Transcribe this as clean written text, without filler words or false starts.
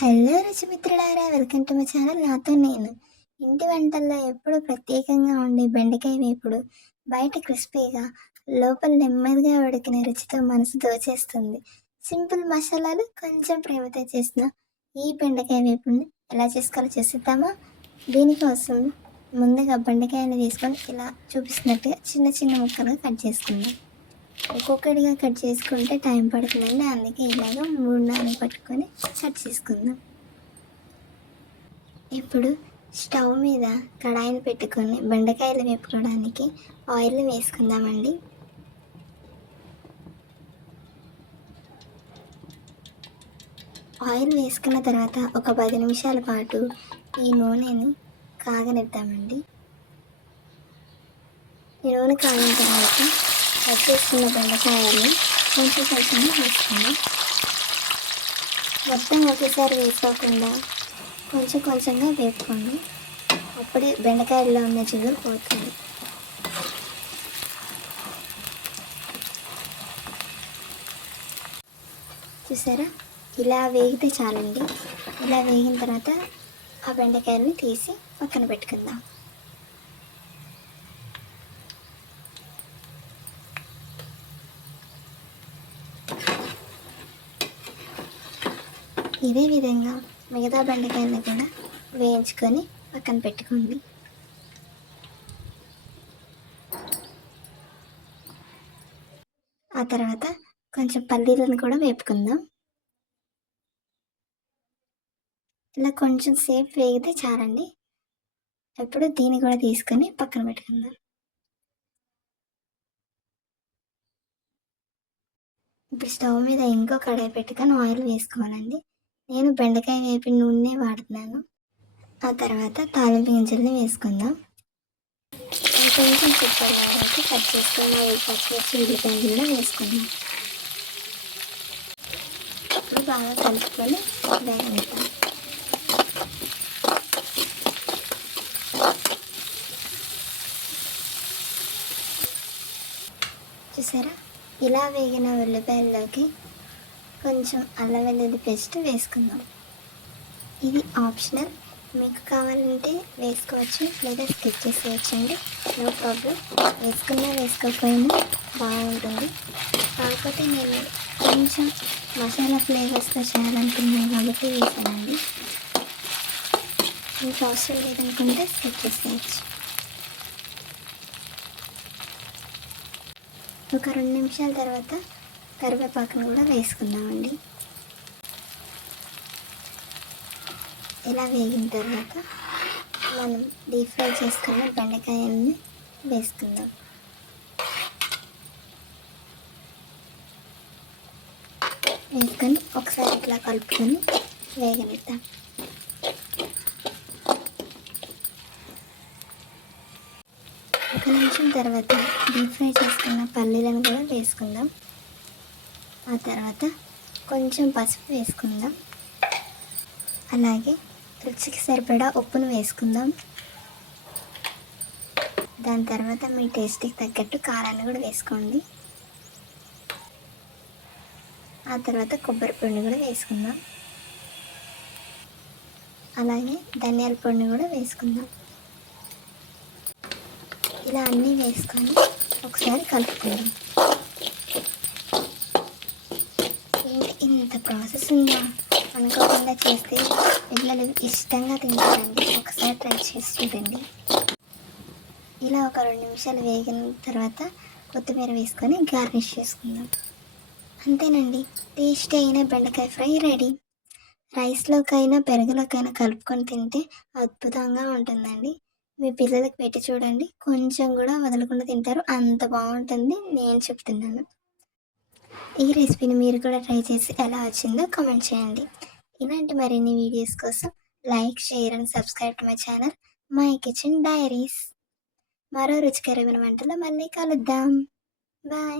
Hello రుచిమిత్రులారా! Welcome to my channel. నాతో నేను. ఇంటి వంటల్లో ఎప్పుడూ ప్రత్యేకంగా ఉండే బెండకాయ వేపుడు బయట క్రిస్పీగా, లోపల నెమ్మదిగా ఉడికిన రుచితో మనసు దోచేస్తుంది. సింపుల్ మసాలాలు, కొంచెం ప్రేమతో చేసిన ఈ బెండకాయ వేపుడుని ఎలా చేసుకోవాలో చూసేద్దామా? దీనికోసం ముందుగా బెండకాయలు తీసుకొని ఇలా చూపిస్తున్నట్టుగా చిన్న చిన్న ముక్కలుగా కట్ చేసుకుందాం. ఒక్కొక్కటిగా కట్ చేసుకుంటే టైం పడుతుందండి, అందుకే ఇలాగ 3-4 పట్టుకొని కట్ చేసుకుందాం. ఇప్పుడు స్టవ్ మీద కడాయిని పెట్టుకొని బెండకాయలు వేపుకోవడానికి ఆయిల్ వేసుకుందామండి. ఆయిల్ వేసుకున్న తర్వాత ఒక 10 నిమిషాల పాటు ఈ నూనెని కాగనిద్దామండి. ఈ నూనె కాగిన తర్వాత కట్ చేసుకున్న బెండకాయలు కొంచెం కొంచెంగా వేసుకుందాం. మొత్తం ఒకేసారి వేసుకోకుండా కొంచెం కొంచెంగా వేపుకోండి, అప్పుడే బెండకాయల్లో ఉన్న జిగురు పోతుంది. చూసారా, ఇలా వేగితే చాలండి. ఇలా వేగిన తర్వాత ఆ బెండకాయలని తీసి పక్కన పెట్టుకుందాం. ఇదే విధంగా మిగతా బెండకాయలను కూడా వేయించుకొని పక్కన పెట్టుకోండి. ఆ తర్వాత కొంచెం పల్లీలను కూడా వేపుకుందాం. ఇలా కొంచెం సేపు వేగితే చాలండి. ఇప్పుడు దీన్ని కూడా తీసుకొని పక్కన పెట్టుకుందాం. ఇప్పుడు స్టవ్ మీద ఇంకో కడాయి పెట్టుకొని ఆయిల్ వేసుకోవాలండి. నేను బెండకాయ వేపిన నూనె వాడుతున్నాను. ఆ తర్వాత తాలింపు గింజల్ని వేసుకుందాం. కొంచెం చిక్కగా కట్ చేసుకున్న పచ్చిమిర్చి ఉల్లిపాయలు కూడా వేసుకుందాం. ఇప్పుడు బాగా కలుపుకొని వేగనిద్దాం. చూసారా, ఇలా వేగిన ఉల్లిపాయల్లోకి కొంచెం అల్లం వెల్లుల్లి పేస్ట్ వేసుకుందాం. ఇది ఆప్షనల్, మీకు కావాలంటే వేసుకోవచ్చు లేదా స్కిప్ చేసేయచ్చండి, నో ప్రాబ్లం. వేసుకున్నా వేసుకోకపోయినా బాగుంటుంది. కాకపోతే నేను కొంచెం మసాలా ఫ్లేవర్స్తో చేయాలనుకున్నాను కాబట్టి వేసానండి. మీకు అవసరం లేదనుకుంటే స్కిప్ చేసేయచ్చు. ఒక 2 నిమిషాల తర్వాత కరివేపాకును కూడా వేసుకుందామండి. ఇలా వేగిన తర్వాత మనం డీప్ ఫ్రై చేసుకున్న బెండకాయల్ని వేసుకుందాం. వేసుకొని ఒకసారి ఇట్లా కలుపుకొని వేగనిద్దాం. ఒక నిమిషం తర్వాత డీప్ ఫ్రై చేసుకున్న పల్లీలను కూడా వేసుకుందాం. ఆ తర్వాత కొంచెం పసుపు వేసుకుందాం. అలాగే రుచికి సరిపడా ఉప్పును వేసుకుందాం. దాని తర్వాత మీ టేస్ట్కి తగ్గట్టు కారాన్ని కూడా వేసుకోండి. ఆ తర్వాత కొబ్బరి పొడిని కూడా వేసుకుందాం. అలాగే ధనియాల పొడిని కూడా వేసుకుందాం. ఇలా అన్నీ వేసుకొని ఒకసారి కలుపుకుందాం. ఏంటి ఇంత ప్రాసెస్ ఉందా అనుకోకుండా చేస్తే పిల్లలు ఇష్టంగా తింటారండి. ఒకసారి ట్రై చేసి చూడండి. ఇలా ఒక 2 నిమిషాలు వేగిన తర్వాత కొత్తిమీర వేసుకొని గార్నిష్ చేసుకుందాం. అంతేనండి, టేస్టీ అయిన బెండకాయ ఫ్రై రెడీ. రైస్లోకైనా పెరుగులోకైనా కలుపుకొని తింటే అద్భుతంగా ఉంటుందండి. మీ పిల్లలకు పెట్టి చూడండి, కొంచెం కూడా వదలకుండా తింటారు, అంత బాగుంటుంది. నేను చెప్తున్నాను. ఈ రెసిపీని మీరు కూడా ట్రై చేసి ఎలా వచ్చిందో కామెంట్ చేయండి. ఇలాంటి మరిన్ని వీడియోస్ కోసం like, share and subscribe to my channel my kitchen diaries. మరో రుచికరమైన వంటలో మళ్ళీ కలుద్దాం. బాయ్.